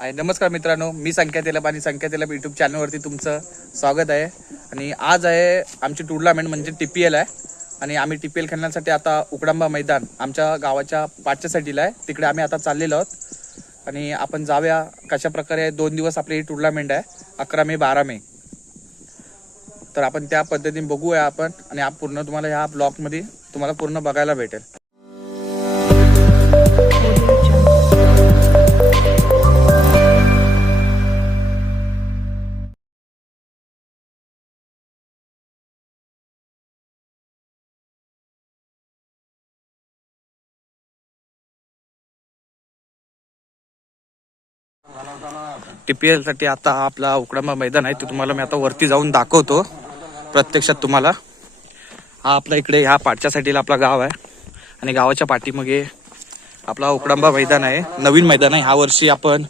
नमस्कार मित्रांनो, मी संख्या तेलप आणि संख्या तेलप यूट्यूब चॅनलवरती तुमचं स्वागत आहे. आणि आज आहे आमची टुर्नामेंट म्हणजे TPL आहे. आणि आम्ही TPL खेळण्यासाठी आता उकडांबा मैदान आमच्या गावाच्या पाठच्या साईडला आहे, तिकडे आम्ही आता चाललेलो आहोत. आणि आपण जाऊया कशा प्रकारे 2 दिवस आपली ही टुर्नामेंट आहे, 11 मे 12 मे. तर आपण त्या पद्धतीने बघूया आपण, आणि पूर्ण तुम्हाला ह्या ब्लॉगमध्ये तुम्हाला पूर्ण बघायला भेटेल. TPL साठी आता आपला उकडांबा मैदान आहे, ते तुम्हाला मी आता वरती जाऊन दाखवतो प्रत्यक्षात तुम्हाला. हा आपला इकडे ह्या पाठच्या साईडला आपला गाव आहे, आणि गावाच्या पाठीमागे आपला उकडांबा मैदान आहे. नवीन मैदान आहे, ह्या वर्षी आपण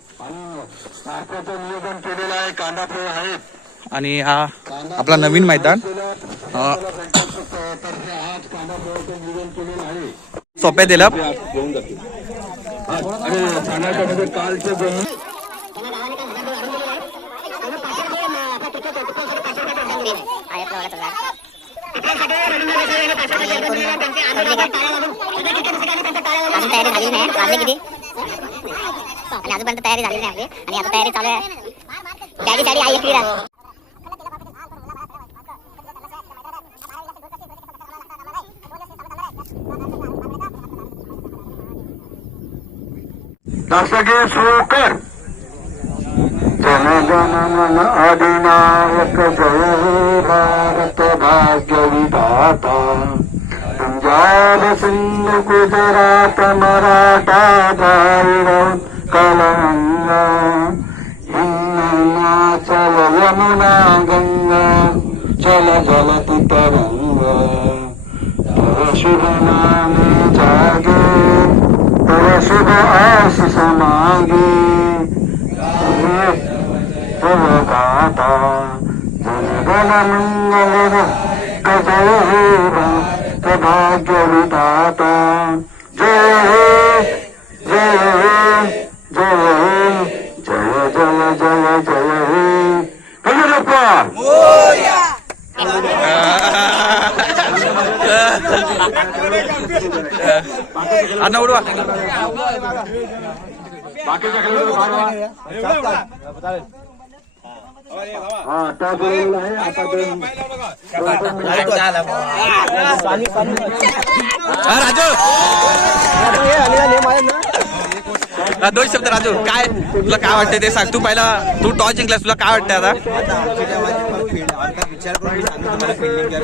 आणि हा आपला नवीन मैदान सोप्या दिला. अजूनपर्यंत तयारी झाली नाही आपली, आणि आता तयारी चालू आहे. डॅडी साठी आई एकली दशके शोकर जनगणमन अधिनायक जय हे भारत भाग्य विधाता. पंजाब सिंध गुजरात मराठा द्राविड कलंगा हिमाचल यमुना गंगा चल जलति तरंगा. तर शुभ नामे जागे, तर शुभ आशीष मागे, गाता जनगण मंगल जय हे भारत भाग्य विधाता. जय हे जय हे जय हे जय जय जय जय हे हरिप्पा. अण्णा उडवा. राजू, 2 शब्द. राजू, काय तुला काय वाटतंय ते सांग. तू पहिला तू टॉस जिंकलास, तुला काय वाटतंय आता? विचार करून तुम्हाला फिल्डिंग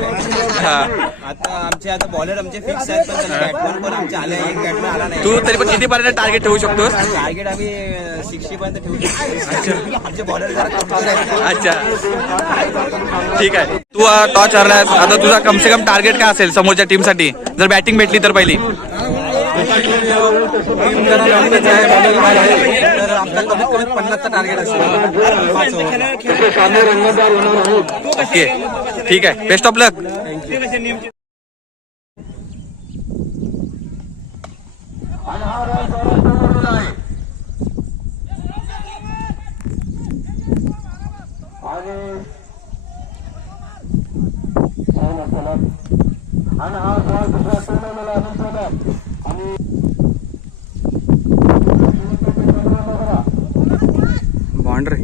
आता आमचे आता बॉलर आमचे फिक्स आहेत, पण बॅटमॅन पण आमचे आले, एक बॅटमॅन आला नाही. तू तरी पण किती पर्यंत टार्गेट ठेवू शकतोस? टार्गेट आम्ही 60 पर्यंत ठेवू शकतो. आमचे बॉलर जरा कमजोर आहेत. अच्छा, ठीक आहे. तू टॉस हरलास, आता तुझा कम से कम टार्गेट काय असेल समोरच्या टीम साठी, जर बॅटिंग भेटली तर पहिली? तर आमचा कमीत कमी 50चा टार्गेट असेल. ओके, ठीक आहे. Best of luck. बाउंड्री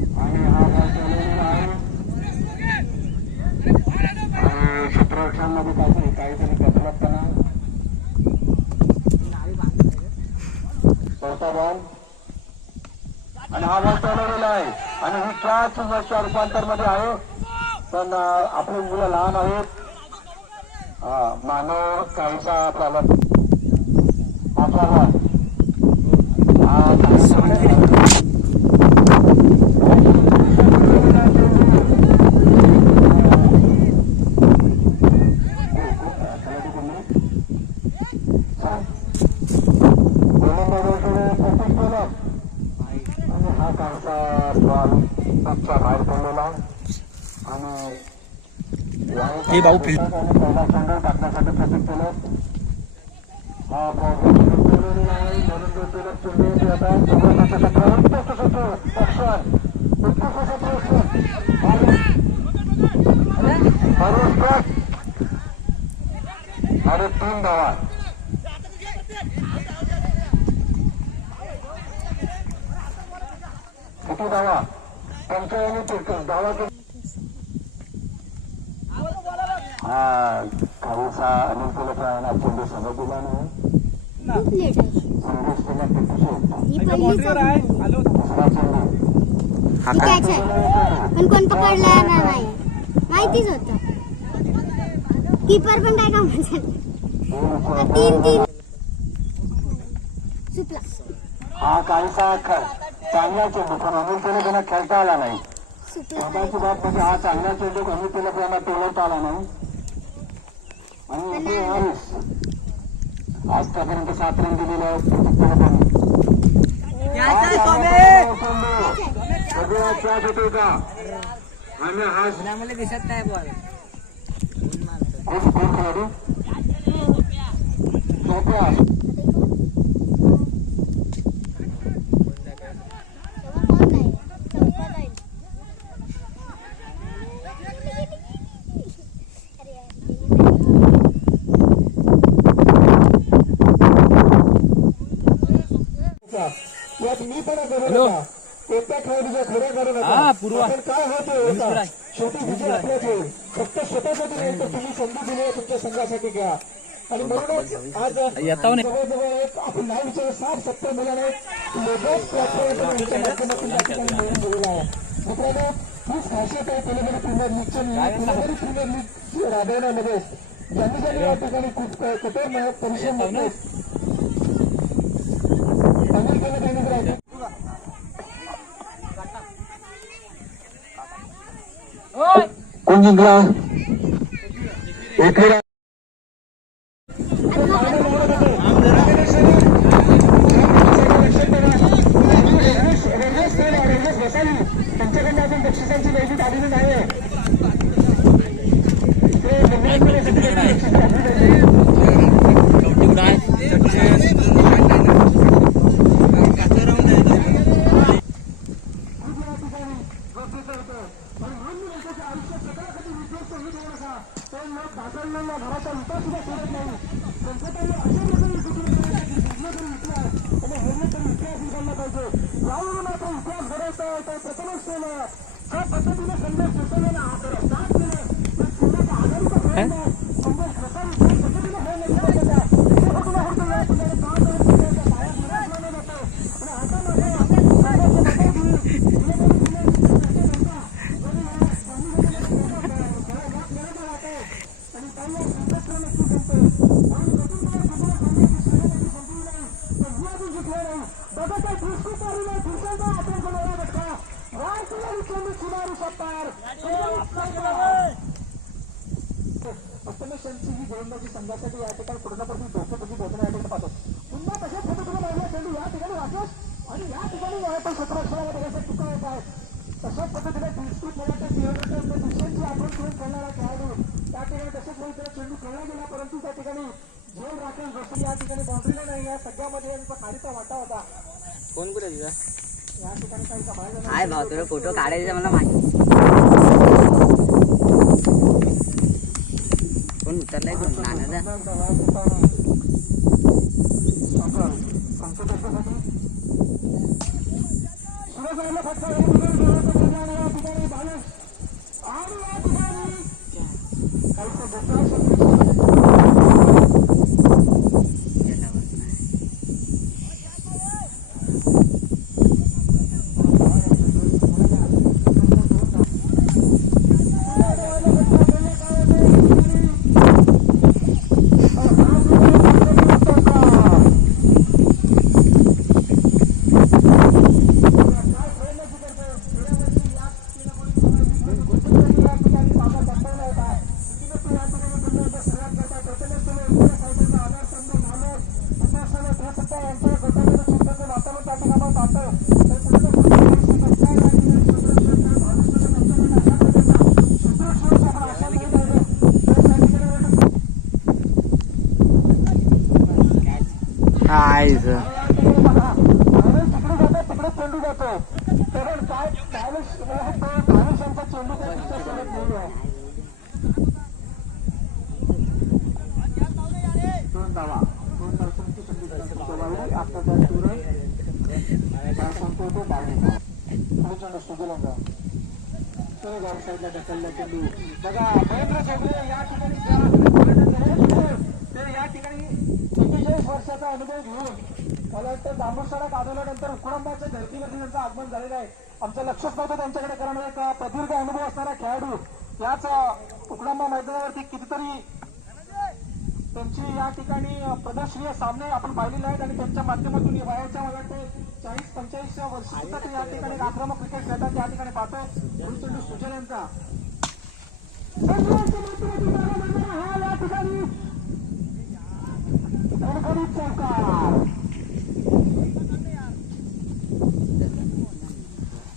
काहीतरी कसलपणा चौथा बॉल, आणि हा बॉल चालवलेला आहे, आणि ही कॅच वर्षा रूपांतर मध्ये आहे. पण आपली मुलं लहान आहेत. मानव काहीसा चालत. पाचवा बॉल, हा काहीसा बॉल बाहेर पडलेला. आणि हे भाऊ फील्ड पहिला संघ टाकण्यासाठी प्रतीक केलं. हा 3 धावा. किती धावा? 95 धावा. हा खालसा अनिल कोलचा यांना चेंडू समोर दिला नाही. संदेश केला दुसरा चेंडू. पण कोण पकडला नाही माहितीच होत. कीपर पण काय काम तीन सुटला. हा काहीसा चांगला चेंडू पण अनिल कोले त्यांना खेळता आला नाही. स्वतःची बाब म्हणजे हा चांगला चेंडू अनिल कोले त्यांना टोलवता आला नाही. आणि इथे हरीश आजपर्यंत 7 रन दिलेले आहेत. दिसत नाही बॉल. यात मी पण करू नका. एका खेळाडूच्या खऱ्या करू नका. पण काय होतं शेवटी विजय आपल्याच होईल. फक्त स्वतःसाठी नाही तर तुम्ही संधी दिली तुमच्या संघासाठी घ्या. आणि म्हणूनच आज जवळजवळ एक आपण नाही विचार 60-70 मुलाने वेगळ्याच प्लॅटफॉर्मच्या माध्यमातून या ठिकाणी मिळून दिलेला आहे. मित्रांनो हीच खासियत आहे पुणेरी प्रीमियर लीगच्या पुणेरी प्रीमियर लीग राबवण्यामध्ये ज्यांनी या ठिकाणी खूप कठोर मेहनत परिश्रम होते. कोण जिंकला? एक त्यांच्याकडनं अजून बक्षिसांची माहिती आलेली नाही. संघासाठी या ठिकाणी पूर्णपणे डोकेपती बोलणं या ठिकाणी पाहतो. पुन्हा तशाच पद्धतीने महिला चेंडू या ठिकाणी राकेश आणि या ठिकाणी पण 17 अक्षरामध्ये कसं चुका होत आहे. तशाच पद्धतीने डिस्ट्रिक्ट मला दिवसांची आपण करून खेळणारा खेळाडू त्या ठिकाणी तशाच पद्धतीने चेंडू खेळला गेला. परंतु त्या ठिकाणी झोल राकेश बसले या ठिकाणी बाउंड्रीला नाही. या सगळ्यामध्ये खालीचा वाटा होता. कोण कुठे तुझा या ठिकाणी काही समाज हाय भाऊ तुला फोटो काढायचा मला माहिती. कोण उतरलाय कोण नाना चेंडू सुजलंगा गाव साईडला ढकलला चेंडू बघा महेंद्र चौधरी या ठिकाणी ते या ठिकाणी 45 वर्षाचा अनुभव घेऊन मला वाटतं दामोशाला गाजवल्यानंतर उकडंबाच्या धर्तीवरती त्यांचं आगमन झालेलं आहे. आमचं लक्षच नव्हतं त्यांच्याकडे, कारण एक प्रदीर्घ अनुभव असणारा खेळाडू याच उकडंबा मैदानावरती कितीतरी त्यांची या ठिकाणी प्रदर्शनीय सामने आपण पाहिलेले आहेत आणि त्यांच्या माध्यमातून वयाच्या मला वाटतं 40-45 वर्ष सुद्धा ते या ठिकाणी आक्रमक क्रिकेट खेळतात. त्या ठिकाणी पाहतो चेंडू सुजल यांचा हा या ठिकाणी गणगणित चौकार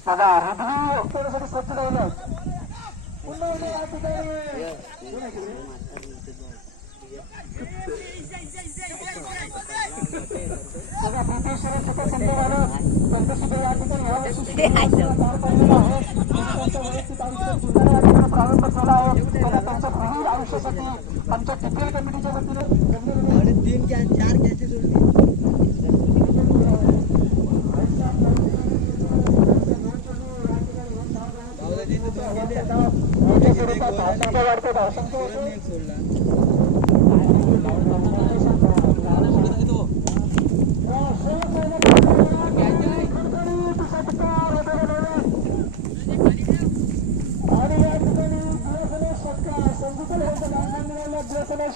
बघा हृदय खेळण्यासाठी सज्ज राहिलं पुन्हा या ठिकाणी बघा ब्रिटिशर स्वतः संघ झालं त्यांचं सुद्धा या ठिकाणी या वर्षी पार पडलेलं आहे. त्यांचं वैयक्तिक आयुष्य जिल्ह्याला या ठिकाणी प्रारंभ केला आहे. त्यांना त्यांच्या पुढील आयुष्यासाठी आमच्या टीपीएल कमिटीच्या वतीने 3-4 कॅचेस होते.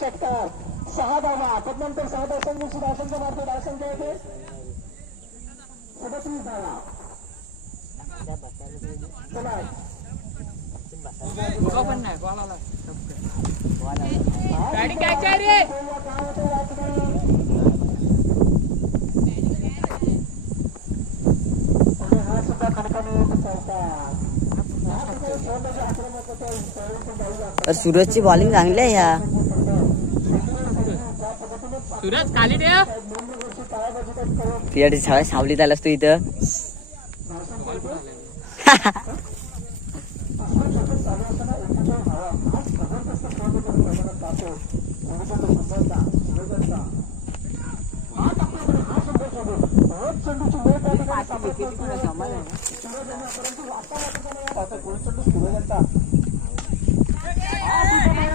षटकार 6 धावा तदनंतर 6 धावांनी सुधासंख्या मारतो धावसंख्या येते 37 धावा. चला गाडी काय रे हा सुद्धा खडकाने सूरजची बॉलिंग चांगली आहे ह्या. सूरज खाली ठेव. तुझ्या सगळ्या सावलीत आलास तू इथं.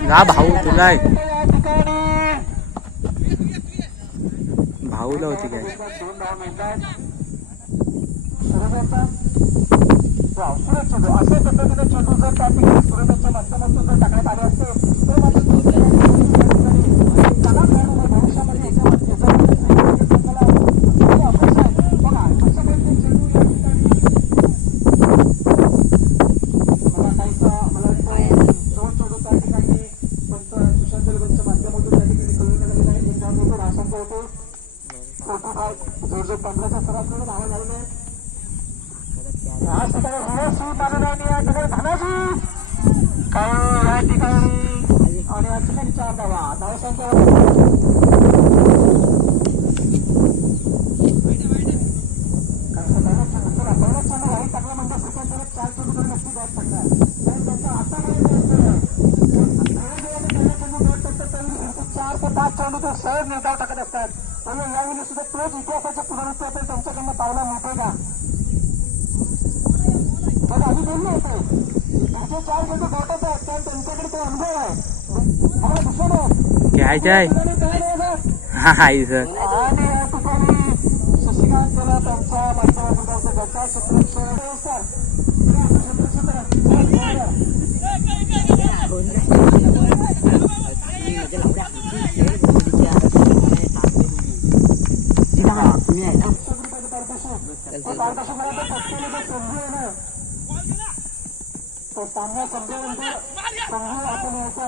ना भाऊ तुला भाऊला होती काय अशा पद्धतीने चेंडू जर त्या ठिकाणी सूर्यच्या माध्यमातून जर टाकण्यात आले असते तर भविष्यामध्ये अपेक्षा आहे. बघा अशा पद्धतीने चेंडू या ठिकाणी मला वाटतं 2 चेंडू त्या ठिकाणी पंत सुशांत देलगनच्या माध्यमातून त्या ठिकाणी कळवण्यात आलेला आहे. त्यानंतर भाषण करतो जोरजोर 15च्या सरासरीने धावा झालेल्या आहेत. या ठिकाणी या ठिकाणी धनाजी काय या ठिकाणी आणि या ठिकाणी 4 धावा धावसंख्या पहिल्याच चेंडू घाई टाकला म्हणजे सेकंड 4 चेंडूकडे नक्की बॅट पडणार. कारण त्यांचा आता चेंडू 4 ते 5 चेंडू ते सहज निर्धाव टाकत असतात. म्हणून यावेळी सुद्धा तोच इतिहासाच्या पुनरुत्ती असेल त्यांच्याकडनं पावला मिळते का. बघा आम्ही बोललो होतो तुमचे 4 चेंडू गोटत आहेत कारण त्यांच्याकडे तो अनुभव आहे. मला दुसरं घ्यायचंय आणि या ठिकाणी शशिकांत केला त्यांच्या माध्यमातून गटा क्षेत्र तो सामना संपल्यानंतर संघ आपण यायचा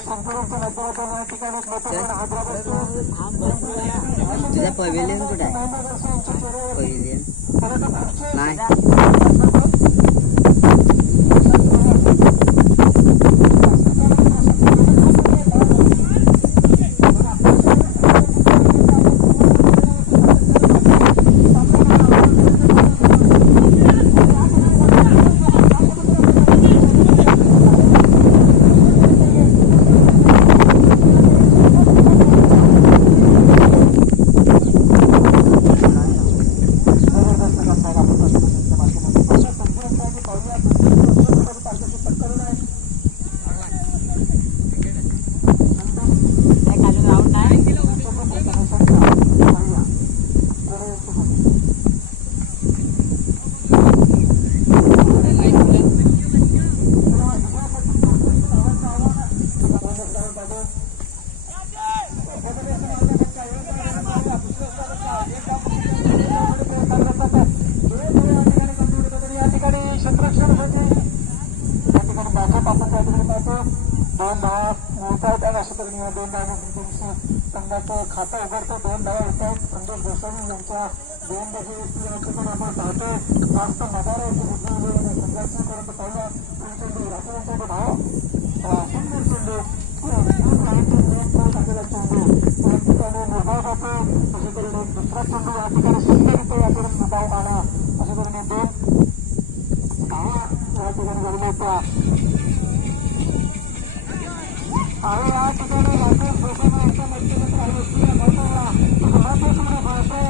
संपूर्णच्या माध्यमातून या ठिकाणी हैदराबाद तुझा पवेलियन कुठे आहे. पवेलियन नाही 2 धावा मिळतात आणि अशा तऱ्हेने 2 धावा संघाचं खातं उघडतं. 2 धावा होतात संतोष गोस्वामी यांच्या 2 धावावरती यांच्याकडे आपण पाहतोय जास्त नजारा होती बुद्धिबळ संघाची. परंतु पहिला चेंडू राठोड यांच्याकडे धाव सुंदर चेंडू टाकलेला चेंडू या ठिकाणी निर्धाव होतो. अशा तऱ्हेने दुसरा चेंडू या ठिकाणी सुंदर या ठिकाणी निर्धाव आला. अशा तऱ्हेने 2 धावा या ठिकाणी झालेल्या होत्या. आणि या ठिकाणी राठोड गोस्वामी यांच्या मध्येमध्ये काही व्यक्तीला महत्त्वाला महत्त्वपूर्ण भाषा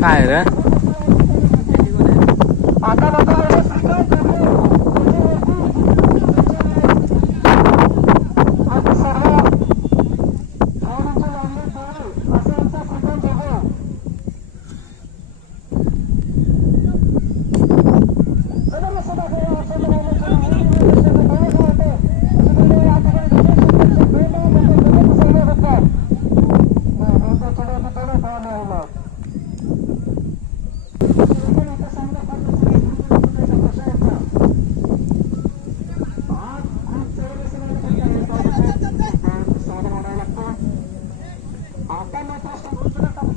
काय रे आता मात्र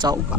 चौका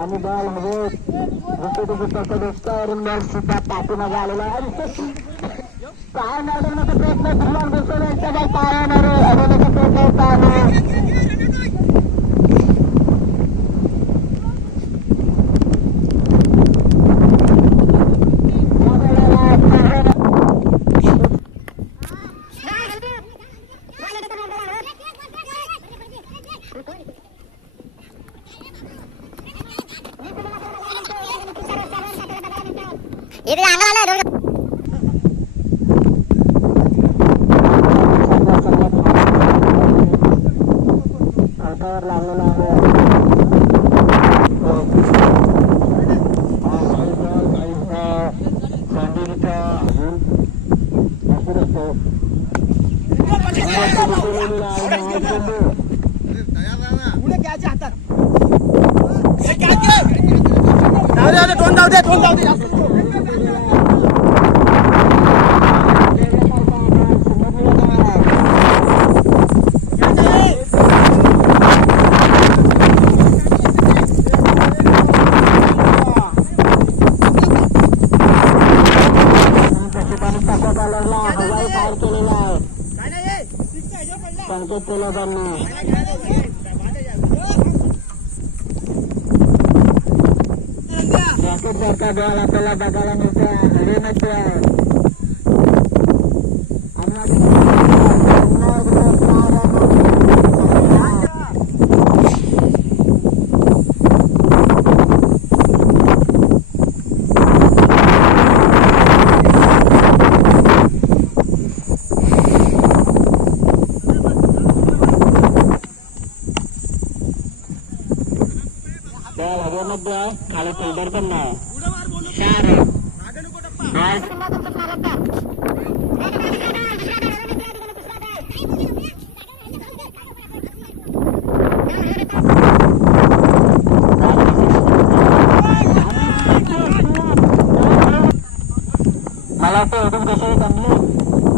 आणि बॉल हवेत रस्त्यावरून बॉल सुद्धा पाठीमागे आलेला आहे. काय मारण्याचा प्रयत्न धुमान बसवला यांचा बॉल पाहणार हरवण्याचा प्रयत्न होता इकडे अंगाला आलाय हातावर लागलेला आहे. दोन जाऊ दे संकेत केला त्यांना. रॉकेट सारखा बॉल आपल्याला बघायला मिळतो हरिमध्ये. बॉल हवेमध्ये आहे, खाली फिल्डर पण नाही. मला वाटतं एकदम कसं जमलं.